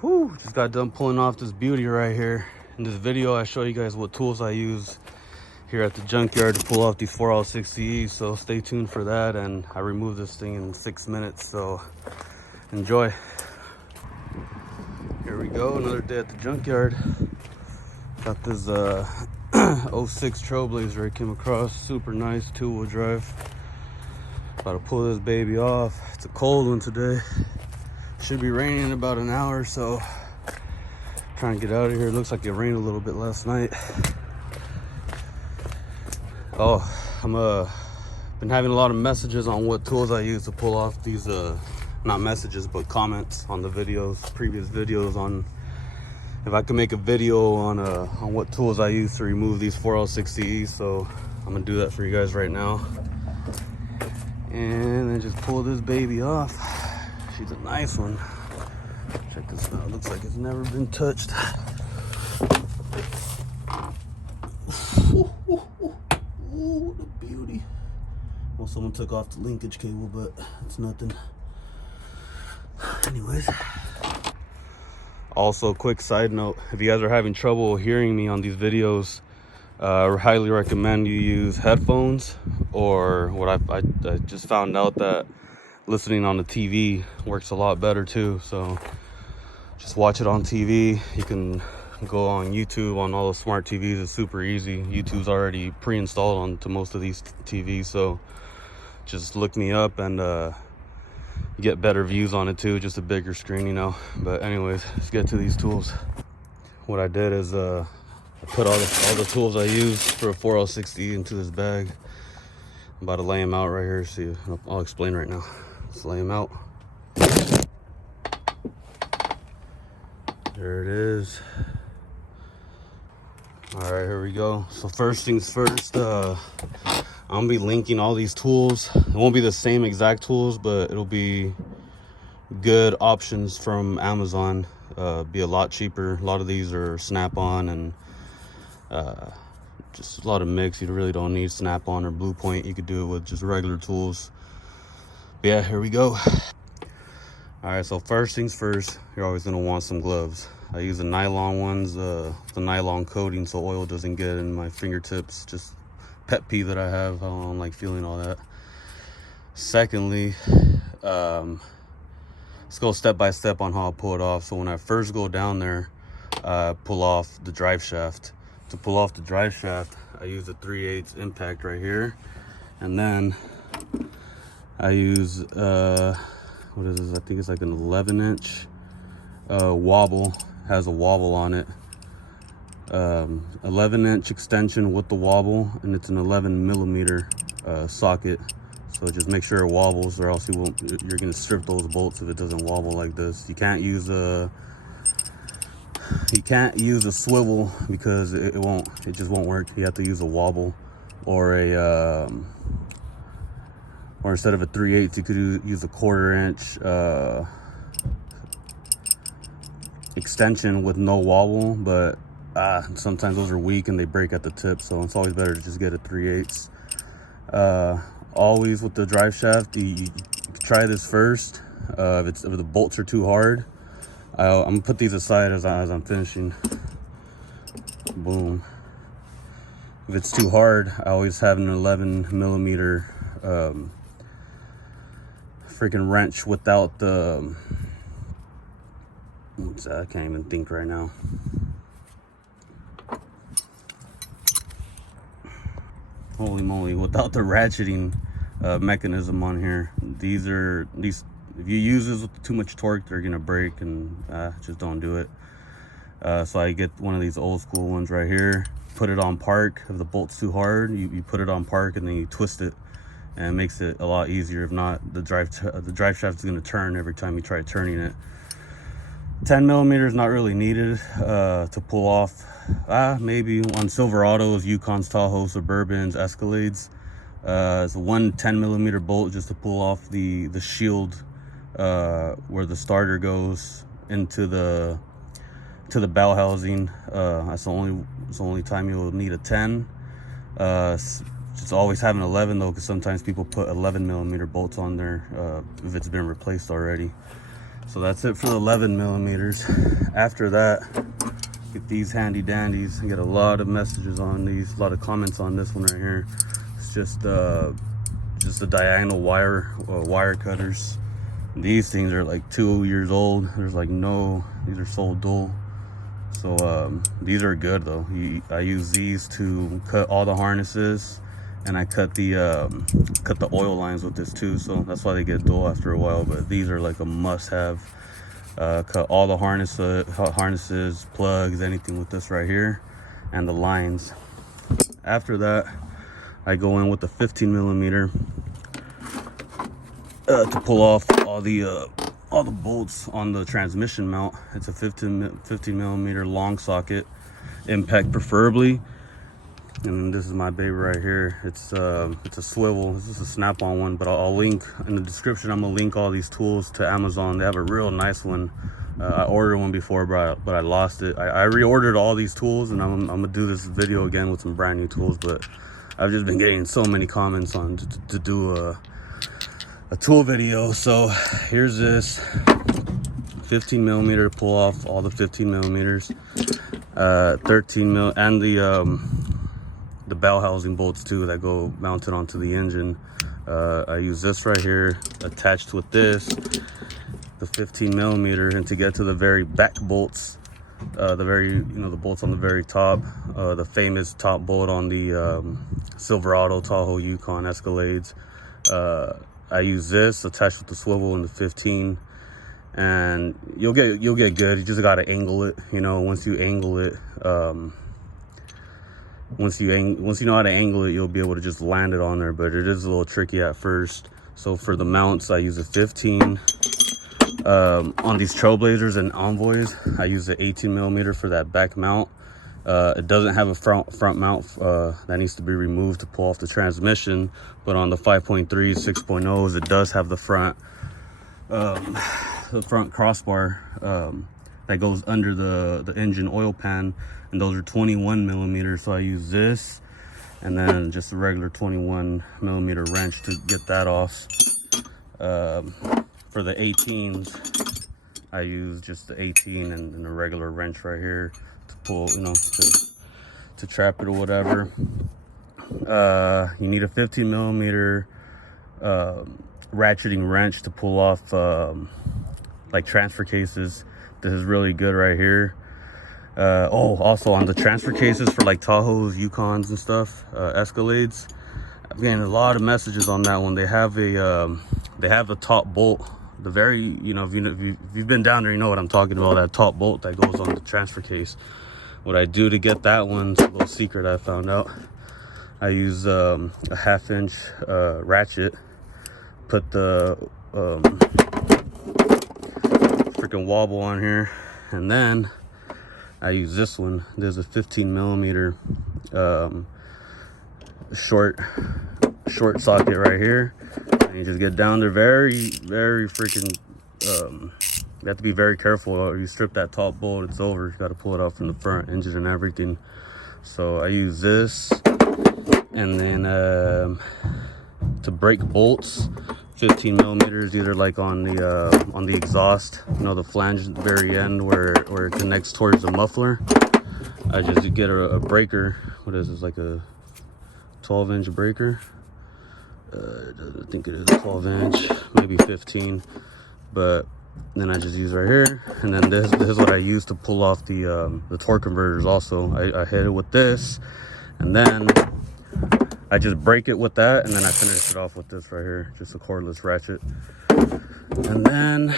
Whew, just got done pulling off this beauty right here. In this video, I show you guys what tools I use here at the junkyard to pull off these 4L60Es. So stay tuned for that. And I removed this thing in 6 minutes. So enjoy. Here we go, another day at the junkyard. Got this 06 Trailblazer I came across. Super nice, 2-wheel drive. About to pull this baby off. It's a cold one today. Should be raining in about an hour or so. Trying to get out of here. It looks like it rained a little bit last night. Oh, been having a lot of messages on what tools I use to pull off these not messages but comments on the videos, previous videos, on if I can make a video on what tools I use to remove these 4L60Es. So I'm gonna do that for you guys right now. And then just pull this baby off. She's a nice one. Check this out. Looks like it's never been touched. Ooh, what a beauty. Well, someone took off the linkage cable, but it's nothing. Anyways. Also, quick side note, if you guys are having trouble hearing me on these videos, I highly recommend you use headphones, or what I just found out that listening on the TV works a lot better too. So just watch it on TV. You can go on YouTube on all the smart TVs. It's super easy. YouTube's already pre-installed onto most of these TVs, so just look me up and you get better views on it too. Just a bigger screen, you know. But anyways, let's get to these tools. What I did is I put all the tools I use for a 4L60 into this bag. I'm about to lay them out right here. See, I'll explain right now. Let's lay them out. There it is. All right, here we go. So first things first, I'm gonna be linking all these tools. It won't be the same exact tools, but it'll be good options from Amazon. Be a lot cheaper. A lot of these are Snap-on and just a lot of mix. You really don't need Snap-on or Blue Point. You could do it with just regular tools. But yeah, here we go. All right, so first things first, you're always gonna want some gloves. I use the nylon ones, the nylon coating, so oil doesn't get in my fingertips. Just pet peeve that I have. I don't like feeling all that. Secondly, let's go step by step on how I pull it off. So when I first go down there, pull off the drive shaft. To pull off the drive shaft, I use a 3/8 impact right here, and then I use what is this? I think it's like an 11-inch wobble. Has a wobble on it. 11-inch extension with the wobble, and it's an 11mm socket. So just make sure it wobbles, or else you're gonna strip those bolts if it doesn't wobble like this. You can't use a swivel because it just won't work. You have to use a wobble, or or instead of a 3/8, you could use a 1/4-inch extension with no wobble. But sometimes those are weak and they break at the tip, so it's always better to just get a 3/8. Always with the drive shaft, you try this first. If the bolts are too hard, I'm gonna put these aside as I'm finishing. Boom. If it's too hard, I always have an 11mm freaking wrench without the what's that? I can't even think right now. Holy moly, without the ratcheting mechanism on here. These if you use this with too much torque, they're gonna break, and just don't do it. So I get one of these old school ones right here, put it on park. If the bolt's too hard, you put it on park and then you twist it, and it makes it a lot easier. If not, the drive shaft is gonna turn every time you try turning it. 10mm is not really needed to pull off. Maybe on Silverados, Yukons, Tahoes, Suburbans, Escalades. It's one 10mm bolt just to pull off the shield where the starter goes into the bow housing. That's the only time you'll need a 10. Just always have an 11 though, because sometimes people put 11mm bolts on there if it's been replaced already. So that's it for the 11 millimeters. After that, get these handy dandies. I get a lot of messages on these, a lot of comments on this one right here. It's just the diagonal wire cutters. These things are like 2 years old. There's like these are so dull. So these are good though. I use these to cut all the harnesses, and I cut the oil lines with this too. So that's why they get dull after a while. But these are like a must-have. Cut all the harnesses, plugs, anything with this right here, and the lines. After that, I go in with the 15 millimeter to pull off all the bolts on the transmission mount. It's a 15 millimeter long socket, impact preferably. And this is my baby right here. It's a swivel. This is a snap-on one, but I'll link in the description. I'm gonna link all these tools to Amazon. They have a real nice one. I ordered one before, but I lost it. I reordered all these tools, and I'm gonna do this video again with some brand new tools. But I've just been getting so many comments on to do a tool video. So here's this 15 millimeter, pull off all the 15 millimeters, 13 mil, and the bell housing bolts too that go mounted onto the engine. I use this right here attached with this, the 15 millimeter, and to get to the very back bolts, the bolts on the very top, the famous top bolt on the Silverado, Tahoe, Yukon Escalades. I use this attached with the swivel and the 15, and you'll get good. You just gotta angle it. Once you angle it, once you know how to angle it, you'll be able to just land it on there. But it is a little tricky at first. So for the mounts, I use a 15. On these Trailblazers and Envoys, I use the 18 millimeter for that back mount. It doesn't have a front mount that needs to be removed to pull off the transmission, but on the 5.3 6.0s, it does have the front crossbar that goes under the engine oil pan, and those are 21 millimeters. So I use this, and then just a regular 21 millimeter wrench to get that off. For the 18s, I use just the 18 and a regular wrench right here to pull, to trap it or whatever. You need a 15 millimeter ratcheting wrench to pull off like transfer cases. This is really good right here. Also on the transfer cases for like Tahoes, Yukons and stuff, Escalades, I'm getting a lot of messages on that one. They have the top bolt, the very, if you've been down there, you know what I'm talking about, that top bolt that goes on the transfer case. What I do to get that one, it's a little secret I found out. I use a 1/2 inch ratchet, put the freaking wobble on here, and then I use this one. There's a 15 millimeter short socket right here, and you just get down there very freaking you have to be very careful, or you strip that top bolt, it's over. You got to pull it out from the front engine and everything. So I use this, and then to break bolts, 15 millimeters, either like on the exhaust, the flange at the very end where it connects towards the muffler. I just get a breaker. What is this, like a 12-inch breaker? I think it is a 12-inch, maybe 15, but then I just use right here. And then this is what I use to pull off the torque converters also. I hit it with this, and then I just break it with that, and then I finish it off with this right here, just a cordless ratchet. And then,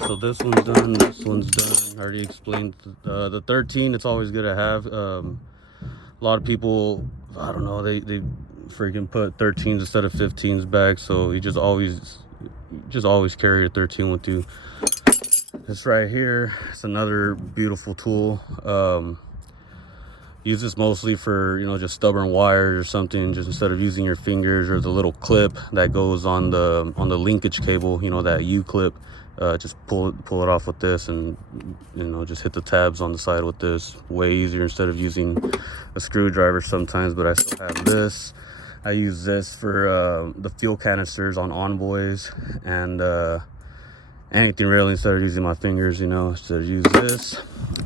so this one's done, this one's done. I already explained the 13, it's always good to have. A lot of people, I don't know, they freaking put 13s instead of 15s back, so you just always carry a 13 with you. This right here, it's another beautiful tool. Use this mostly for, just stubborn wires or something, just instead of using your fingers, or the little clip that goes on the linkage cable, that U clip. Just pull it off with this, and just hit the tabs on the side with this. Way easier instead of using a screwdriver sometimes, but I still have this. I use this for the fuel canisters on Envoys, and anything really instead of using my fingers, you know. So use this.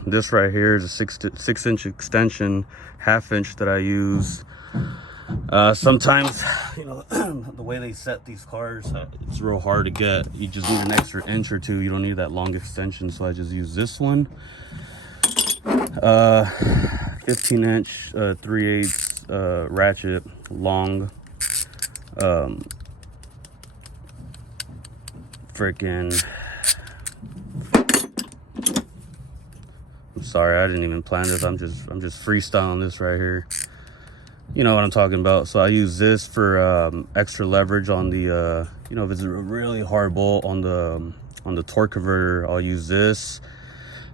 This right here is a 6-inch extension, 1/2 inch that I use. Sometimes, you know, the way they set these cars, it's real hard to get. You just need an extra inch or two. You don't need that long extension, so I just use this one. 15-inch 3/8 ratchet, long. Freaking, I'm sorry, I didn't even plan this. I'm just freestyling this right here. You know what I'm talking about. So I use this for extra leverage on the you know, if it's a really hard bolt on the torque converter, I'll use this.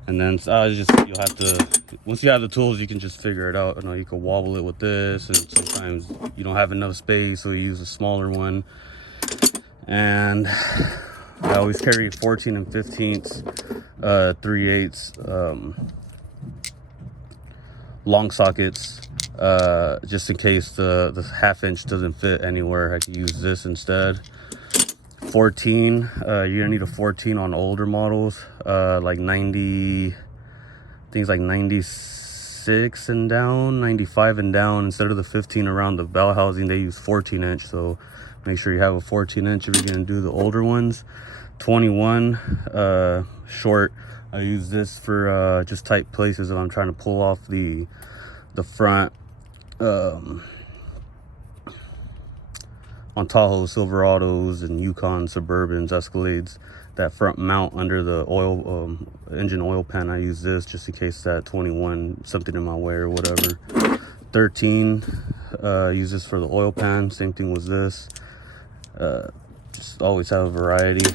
And then you'll have to, once you have the tools, you can just figure it out. You know, you can wobble it with this, and sometimes you don't have enough space, so you use a smaller one. And I always carry 14 and 15ths 3/8 long sockets, just in case the 1/2 inch doesn't fit anywhere. I can use this instead. 14, you're gonna need a 14 on older models, like 90, things like 96 and down, 95 and down. Instead of the 15 around the bell housing, they use 14-inch. So make sure you have a 14-inch if you're gonna do the older ones. 21 short, I use this for just tight places if I'm trying to pull off the front on Tahoe, Silverados, and Yukon, Suburbans, Escalades. That front mount under the oil engine oil pan, I use this just in case that 21 something in my way or whatever. 13, use this for the oil pan. Same thing with this. Just always have a variety.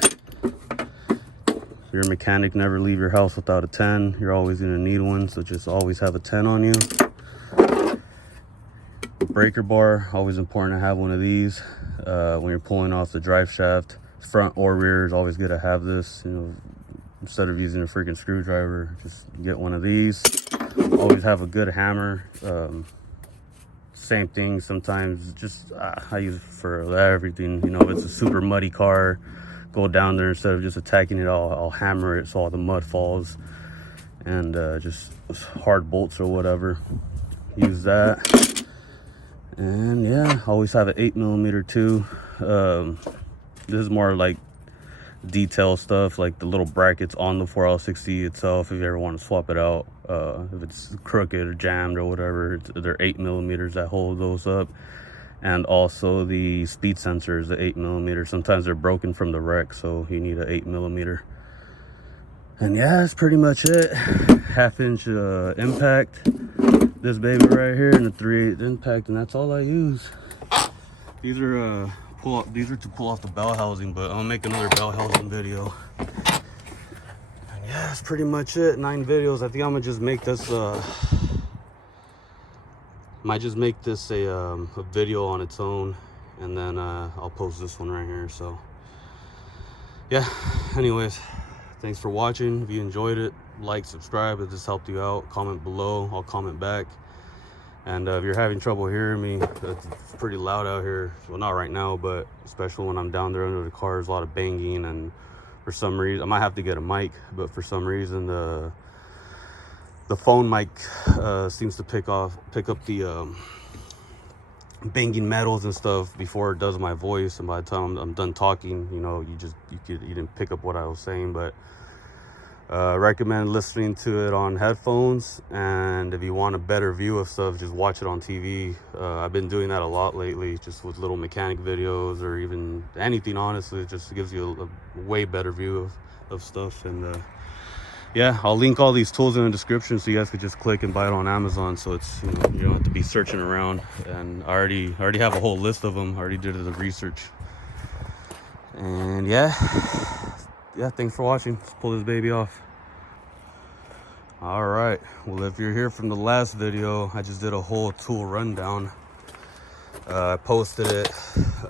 If you're a mechanic, never leave your house without a 10. You're always gonna need one, so just always have a 10 on you. Breaker bar, always important to have one of these when you're pulling off the drive shaft, front or rear. Is always good to have this. You know, instead of using a freaking screwdriver, just get one of these. Always have a good hammer. Same thing. Sometimes just I use it for everything. You know, if it's a super muddy car, go down there, instead of just attacking it, I'll hammer it so all the mud falls, and just hard bolts or whatever. Use that. And yeah, always have an 8mm too. This is more like detail stuff, like the little brackets on the 4L60 itself. If you ever want to swap it out, if it's crooked or jammed or whatever, they're 8mm that hold those up. And also the speed sensors, the 8mm. Sometimes they're broken from the wreck, so you need an 8mm. And yeah, that's pretty much it. 1/2 inch impact, this baby right here, and the 3/8 impact, and that's all I use. These are to pull off the bell housing, but I'll make another bell housing video. And yeah, that's pretty much it. 9 videos. I think I'm gonna just make this might just make this a video on its own, and then I'll post this one right here. So yeah, anyways, thanks for watching. If you enjoyed it, like, subscribe if this helped you out. Comment below, I'll comment back. And if you're having trouble hearing me, it's pretty loud out here. Well, not right now, but especially when I'm down there under the car, there's a lot of banging. And for some reason, I might have to get a mic, but for some reason the phone mic seems to pick up the banging metals and stuff before it does my voice. And by the time I'm done talking, you know, you didn't pick up what I was saying. But recommend listening to it on headphones. And if you want a better view of stuff, just watch it on TV. I've been doing that a lot lately, just with little mechanic videos or even anything. Honestly, it just gives you a way better view of stuff. And yeah, I'll link all these tools in the description, so you guys could just click and buy it on Amazon. So it's, you know, you don't have to be searching around. And I already have a whole list of them. I already did the research. And yeah, thanks for watching. Let's pull this baby off. All right, well, if you're here from the last video, I just did a whole tool rundown. I posted it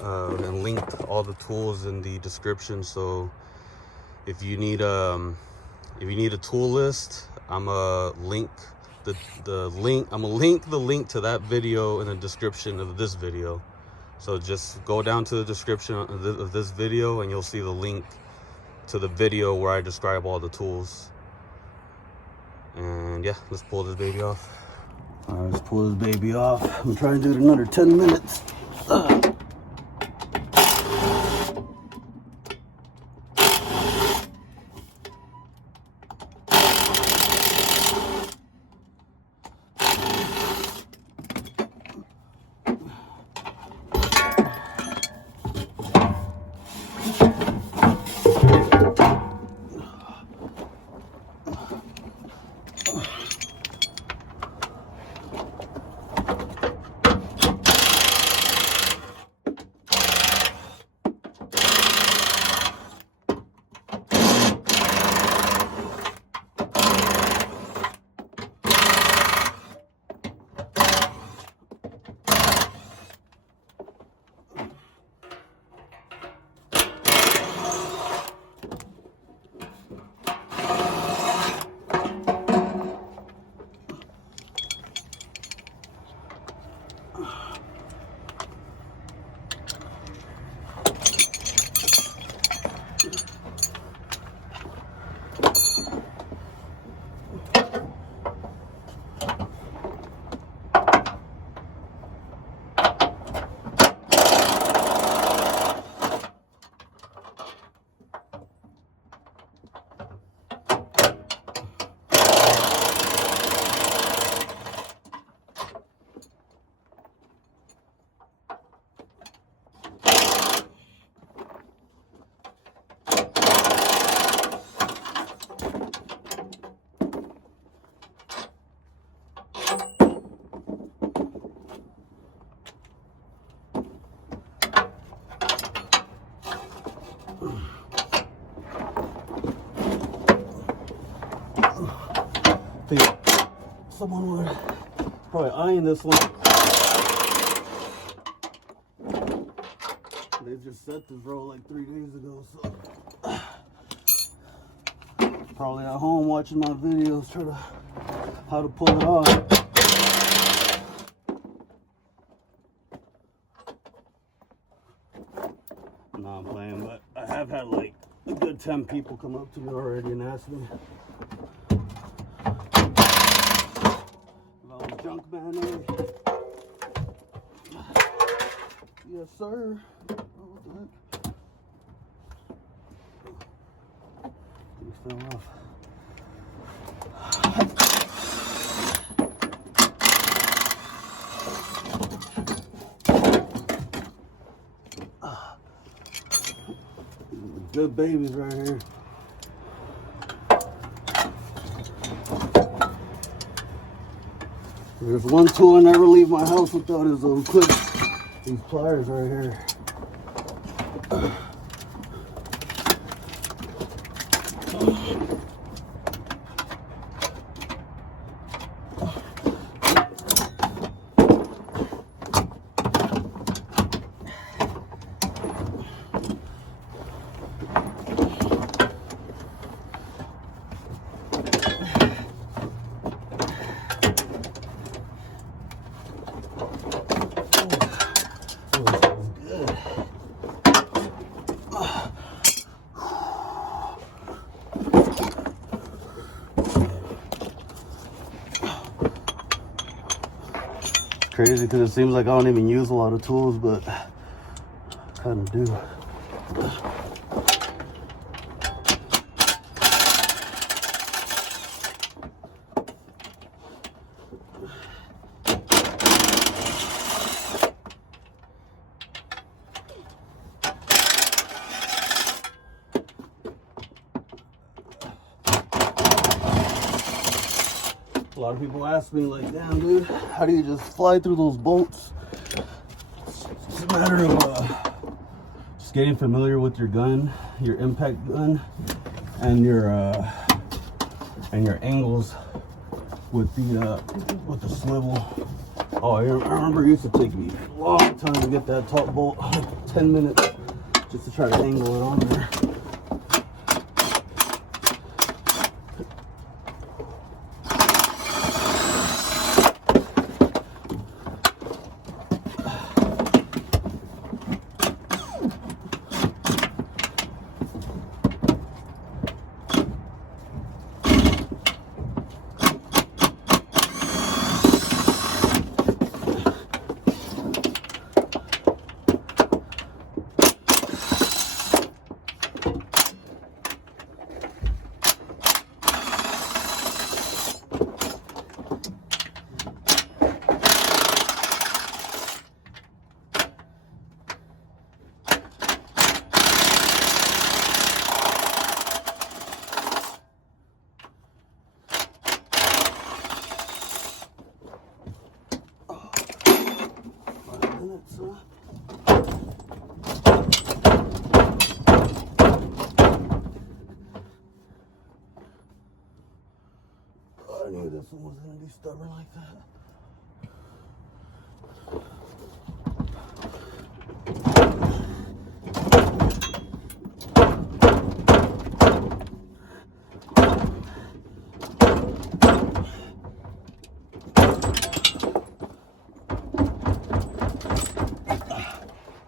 and linked all the tools in the description. So if you need a tool list, I'm gonna link the link to that video in the description of this video. So just go down to the description of this video, and you'll see the link to the video where I describe all the tools. And yeah, let's pull this baby off. All right, let's pull this baby off. I'm trying to do it another 10 minutes. Someone would probably eyeing this one. They just set this roll like 3 days ago, so probably at home watching my videos, trying to how to pull it off. Nah, I'm playing, but I have had like a good 10 people come up to me already and ask me JunkManA. Yes, sir. Oh, what the heck? Things fell off. Good babies right here. There's one tool I never leave my house without is those clips. These pliers right here. Crazy because it seems like I don't even use a lot of tools, but I kind of do. A lot of people ask me, like, damn, dude, how do you just fly through those bolts? It's a matter of just getting familiar with your gun, your impact gun, and your angles with the swivel. Oh, I remember it used to take me a long time to get that top bolt, like 10 minutes, just to try to angle it on there. I knew this one was gonna be stubborn like that.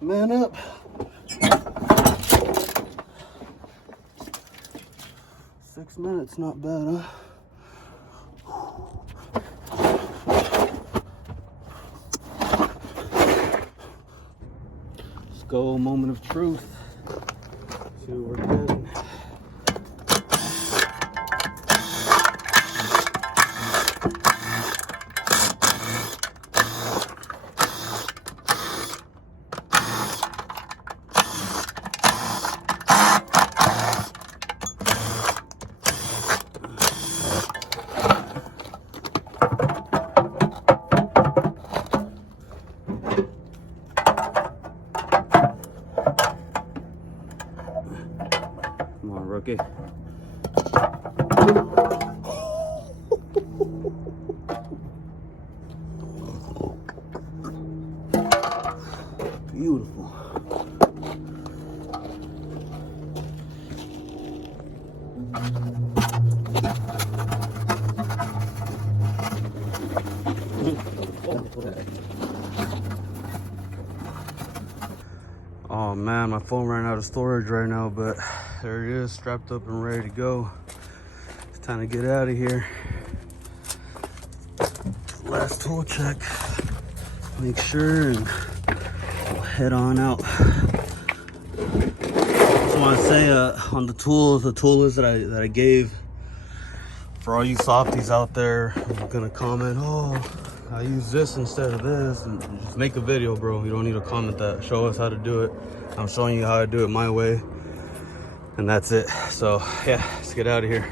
Man up. Six minutes, not bad, huh? Let's go, moment of truth. See what we're getting. Come on, rookie. Beautiful. Oh man, my phone ran out of storage right now, but there it is, strapped up and ready to go. It's time to get out of here. Last tool check. Make sure and we'll head on out. Just want to say on the tools, the tool list that I gave, for all you softies out there who are gonna comment, oh, I use this instead of this, and just make a video, bro. You don't need to comment that. Show us how to do it. I'm showing you how to do it my way, and that's it. So yeah, let's get out of here.